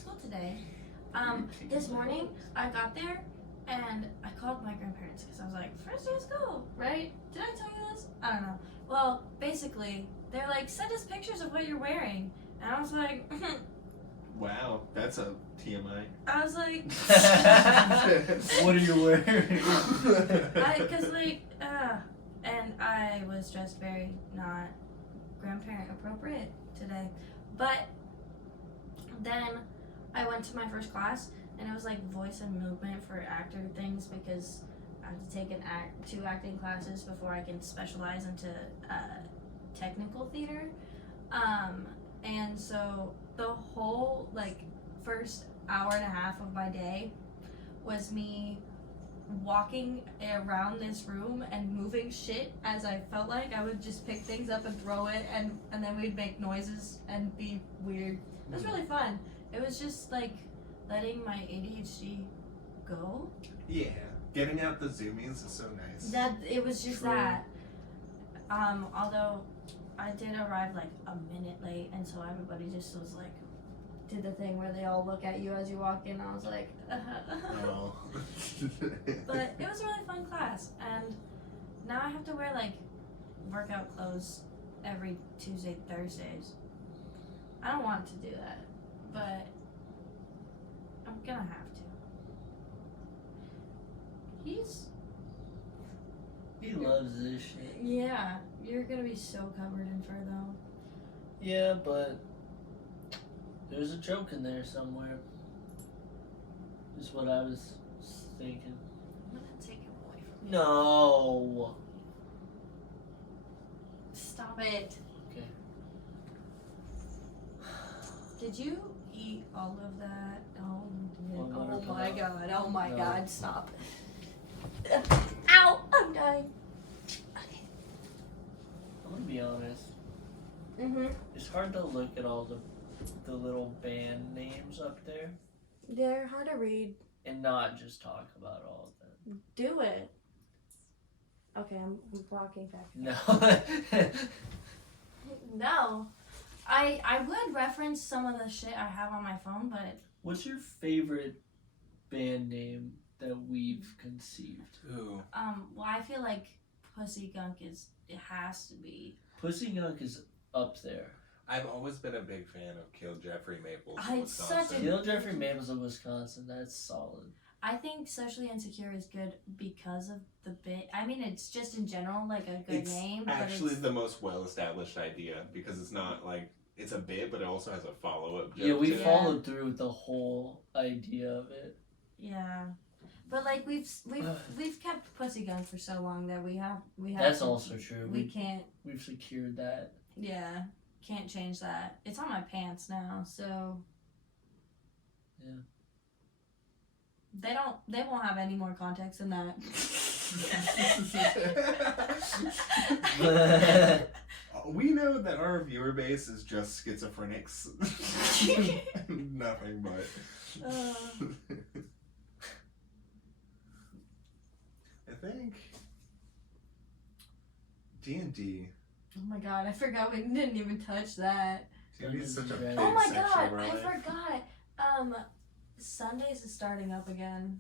This morning I got there and I called my grandparents because I was like, first day of school, right? Did I tell you this? I don't know. Well, basically, they're like, send us pictures of what you're wearing, and I was like. Wow, that's a TMI. I was like, What are you wearing? and I was dressed very not grandparent appropriate today. But then I went to my first class, and it was like voice and movement for actor things, because I have to take two acting classes before I can specialize into technical theater. And so the whole first hour and a half of my day was me walking around this room and moving shit as I felt like. I would just pick things up and throw it, and then we'd make noises and be weird. It was really fun. It was just like letting my ADHD go. Yeah, getting out the zoomies is so nice. It was just True. that. Although I did arrive like a minute late, and so everybody just was like, did the thing where they all look at you as you walk in. I was like, Oh. But it was a really fun class, and now I have to wear workout clothes every Tuesday, Thursdays. I don't want to do that, but I'm gonna have to. He loves this shit. Yeah, you're gonna be so covered in fur though. Yeah, but there's a joke in there somewhere. Is what I was thinking. I'm gonna take No. Stop it. Okay. Did you eat all of that? Oh, you did. Well, Oh my god. Oh my No. god. Stop. Ow! I'm dying. Okay. I'm gonna be honest. Mm-hmm. It's hard to look at all the little band names up there They're hard to read. and not just talk about all of them. Do it. Okay, I'm walking back. No. No. I would reference some of the shit I have on my phone, but What's your favorite band name that we've conceived? Ooh. well, I feel like Pussy Gunk it has to be. Pussy Gunk is up there. I've always been a big fan of Kill Jeffrey Maples I- in it's Wisconsin. such a- Kill Jeffrey Maples of Wisconsin. That's solid. I think Socially Insecure is good because of the bit. I mean, it's just in general like a good It's name. actually but it's, the most well-established idea because it's not like it's a bit, but it also has a follow-up joke. Yeah, we to it. followed through with the whole idea of it. yeah. But like we've kept Pussy Gunk for so long that we have That's to- also true. we can't. We've secured that. Yeah, can't change that. It's on my pants now, so. Yeah. They won't have any more context than that. We know that our viewer base is just schizophrenics. Nothing but. I think D&D. Oh my god, I forgot we didn't even touch that. D&D is such a big Oh my sexual god, relic. I forgot. Sundays is starting up again.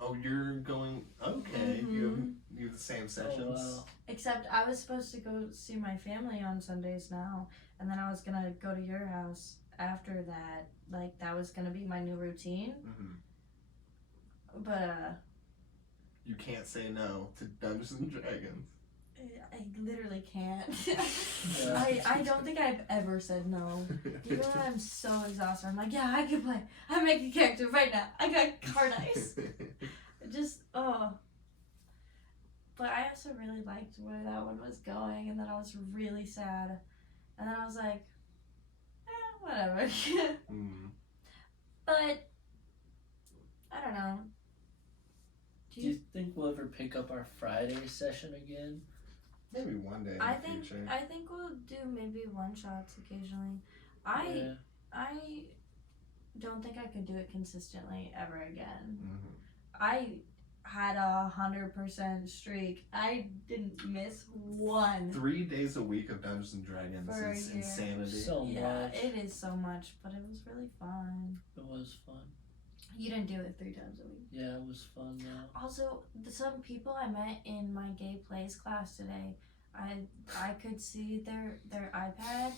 Oh, you're going. Okay, you have the same sessions. Oh, wow. Except I was supposed to go see my family on Sundays now, and then I was gonna go to your house after that. Like that was gonna be my new routine. Mm-hmm. But You can't say no to Dungeons and Dragons. I literally can't. Yeah. I don't think I've ever said no. Even when I'm so exhausted, I'm like, yeah, I can play. I make a character right now. I got card ice. Just But I also really liked where that one was going, and then I was really sad, and then I was like, whatever. But I don't know. Do you think we'll ever pick up our Friday session again? Maybe one day in I the think future. I think we'll do maybe one shots occasionally. Yeah. I don't think I could do it consistently ever again. Mhm. I had 100% streak. I didn't miss one. 3 days a week of Dungeons and Dragons For a is year. insanity. So Yeah, much. it is so much, but it was really fun. It was fun. You didn't do it 3 times a week. Yeah, it was fun though. Also, some people I met in my gay plays class today, I could see their iPad,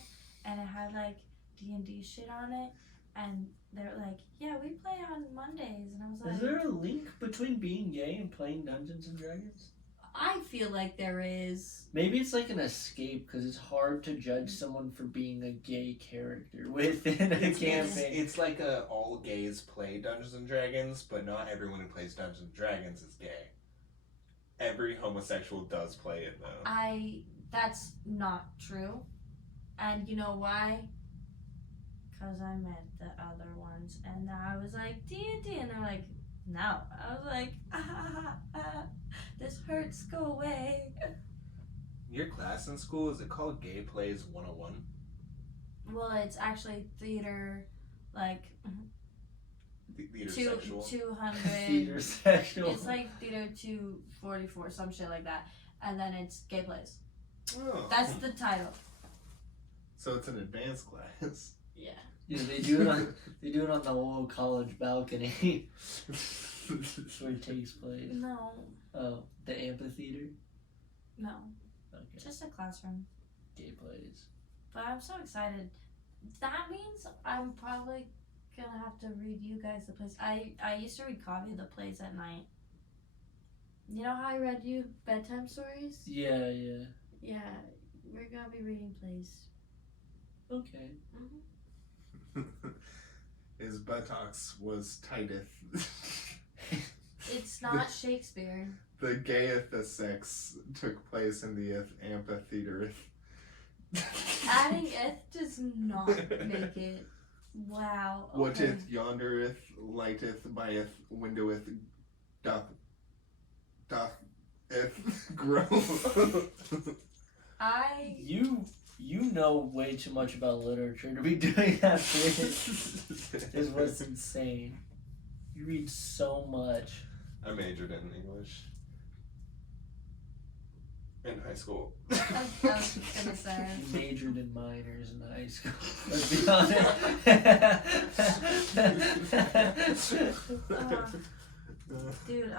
and it had like D&D shit on it, and they're like, yeah, we play on Mondays, and I was like, Is there a link between being gay and playing Dungeons and Dragons? I feel like there is. Maybe it's like an escape because it's hard to judge someone for being a gay character within a campaign. It's like all gays play Dungeons and Dragons, but not everyone who plays Dungeons and Dragons is gay. Every homosexual does play it though. That's not true, and you know why? Because I met the other ones, and I was like, D&D, and they're like, no. I was like, this hurts, go away. Your class in school, is it called Gay Plays 101? Well, it's actually theater, like, Theater sexual? 200. Theater sexual. It's like theater 244, some shit like that. And then it's gay plays. Oh. That's the title. So it's an advanced class. Yeah. Yeah, they do it on the Old College balcony. That's where it takes place. No. Oh, the amphitheater? No. Okay. Just a classroom. Gay plays. But I'm so excited. That means I'm probably gonna have to read you guys the plays. I used to read copy of the plays at night. You know how I read you bedtime stories? Yeah, yeah. Yeah, we're gonna be reading plays. Okay. Mm-hmm. His buttocks was tighteth. It's not Shakespeare. The gayeth the sex took place in the Ampatheter. Adding "eth" does not make it. Wow. Okay. Whateth, yondereth, lighteth, byeth, windoweth, doth grow. You know way too much about literature to be doing that bit. Is what's insane. You read so much. I majored in English in high school. I was gonna say. You majored in minors in high school. Let's be honest. Dude,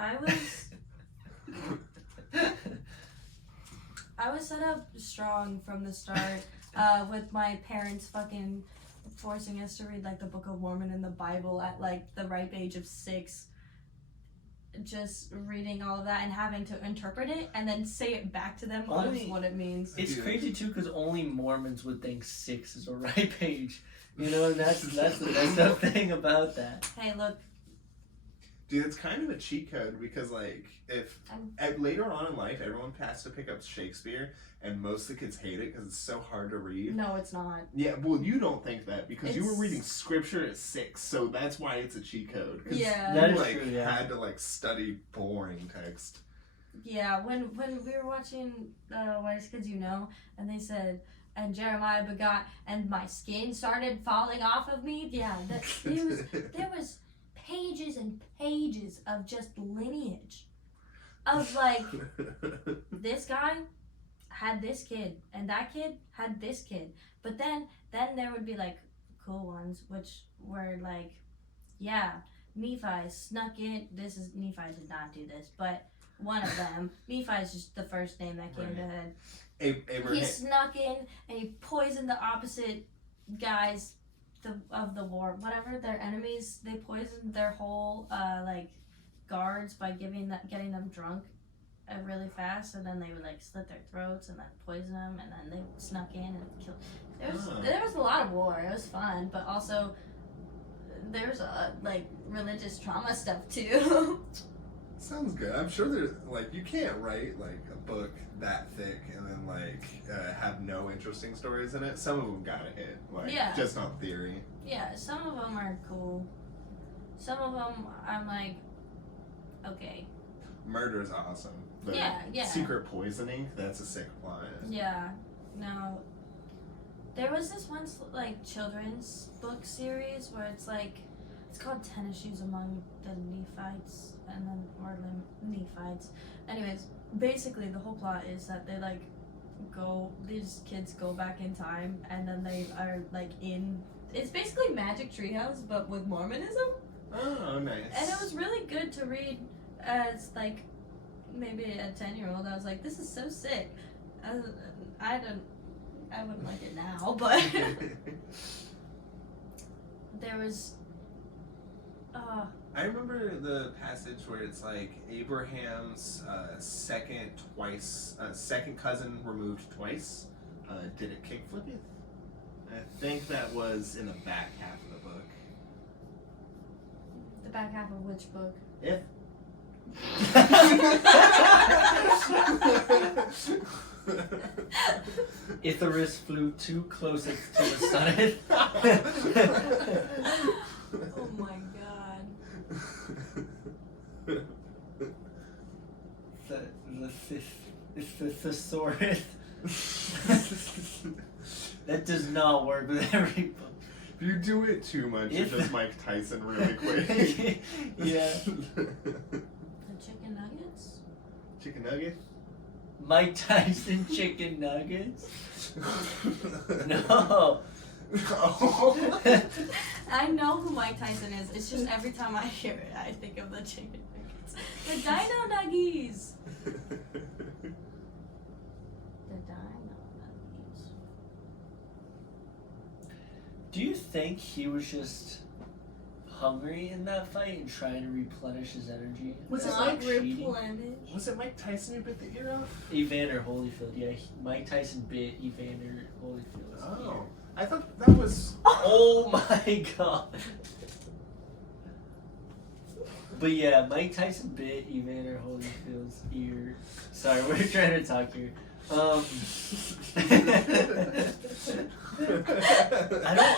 I was set up strong from the start, with my parents fucking forcing us to read like the Book of Mormon and the Bible at like the ripe age of 6. Just reading all of that and having to interpret it and then say it back to them on what it means. It's crazy too because only Mormons would think 6 is a ripe age. You know, and that's the messed up thing about that. Hey, look. Dude, it's kind of a cheat code because, like, if later on in life everyone has to pick up Shakespeare, and most of the kids hate it because it's so hard to read. No, it's not. Yeah, well, you don't think that because you were reading scripture at 6, so that's why it's a cheat code. Yeah, that you, is like, true. Yeah, had to like study boring text. Yeah, when we were watching Whitest Kids You Know, and they said, and Jeremiah begot, and my skin started falling off of me. Yeah, there was pages and pages of just lineage of like this guy had this kid and that kid had this kid, but then there would be like cool ones which were like, yeah, Nephi snuck in. Nephi did not do this, but one of them, Nephi is just the first name that came to head. Abraham. He snuck in and he poisoned the opposite guys of the war, whatever their enemies. They poisoned their whole like guards by getting them drunk really fast, and then they would like slit their throats and then poison them, and then they snuck in and killed. There was a lot of war. It was fun, but also there's like religious trauma stuff too. Sounds good. I'm sure there's like you can't write like a book that thick and then like have no interesting stories in it. Some of them gotta hit, like just on theory. Yeah, some of them are cool. Some of them I'm like, okay. Murder is awesome. But yeah. Secret poisoning, that's a sick plot. Yeah. No. There was this one like children's book series where it's called 10 Issues Among the Nephites, and then or Nephites. Anyways, basically the whole plot is that they like these kids go back in time, and then they are like it's basically Magic Treehouse but with Mormonism. Oh, nice. And it was really good to read as like maybe a 10-year-old. I was like, this is so sick. I wouldn't like it now, but there was I remember the passage where it's like Abraham's second cousin removed twice. Did it kickflip it? I think that was in the back half of the book. The back half of which book? If. Icarus flew too close to the sun. Oh my god. It's the thesaurus. That does not work with every book. If you do it too much, it does Mike Tyson really quick. Yeah. The chicken nuggets? Chicken nugget? Mike Tyson chicken nuggets? No. I know who Mike Tyson is. It's just every time I hear it, I think of the chicken nuggets. The Dino Nuggies! The Dino Nuggies. Do you think he was just hungry in that fight and trying to replenish his energy? Was it Not like replenish. Was it Mike Tyson who bit the ear off? Evander Holyfield, yeah. Mike Tyson bit Evander Holyfield's ear. Oh. I thought that was... Oh my god. But yeah, Mike Tyson bit Evander Holyfield's ear. Sorry, we're trying to talk here.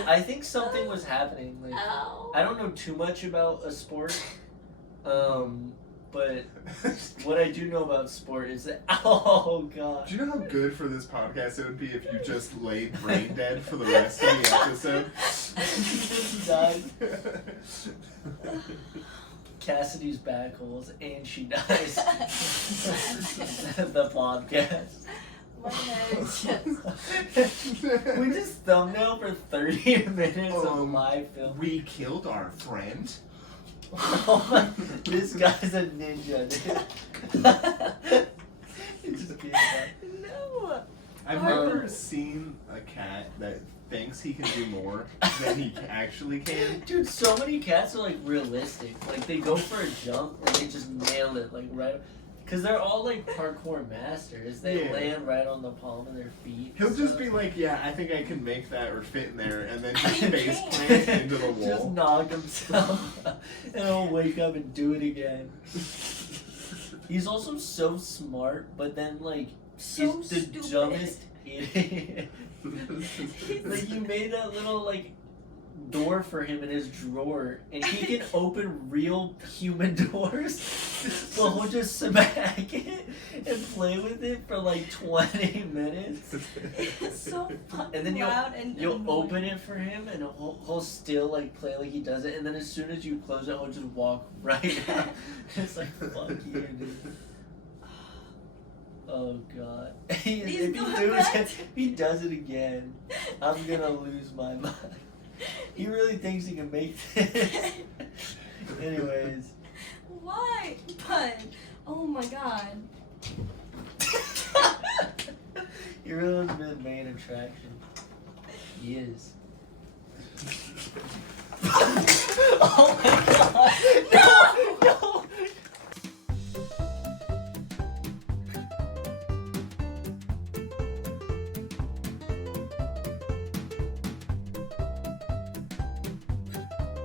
I think something was happening. Like, I don't know too much about a sport. But what I do know about sport is that, oh god. Do you know how good for this podcast it would be if you just laid brain dead for the rest of the episode? She died. Cassidy's back holes and she dies. The podcast. My head just... We just thumbnail for 30 minutes of live film. We killed our friend. Oh my, this guy's a ninja, dude. Just kidding. No. I've never seen a cat that thinks he can do more than he actually can. Dude, so many cats are like realistic. Like they go for a jump and they just nail it like right. Because they're all like parkour masters. They land right on the palm of their feet. He'll just be like, yeah, I think I can make that or fit in there, and then just face plant into the wall. Just knock himself out, and he'll wake up and do it again. He's also so smart, but then like So he's the stupid. dumbest idiot. Like you made that little like door for him in his drawer, and he can open real human doors. So he'll just smack it and play with it for like 20 minutes. It's so fucking And then loud and you'll annoying. open it for him, and he'll still like play like he does it. And then as soon as you close it, he'll just walk right out. It's like fuck you, dude. Oh god. If he does it again, I'm gonna lose my mind. He really thinks he can make this. Anyways. Why? But, oh my god. He really has been the main attraction. He is. Oh my god!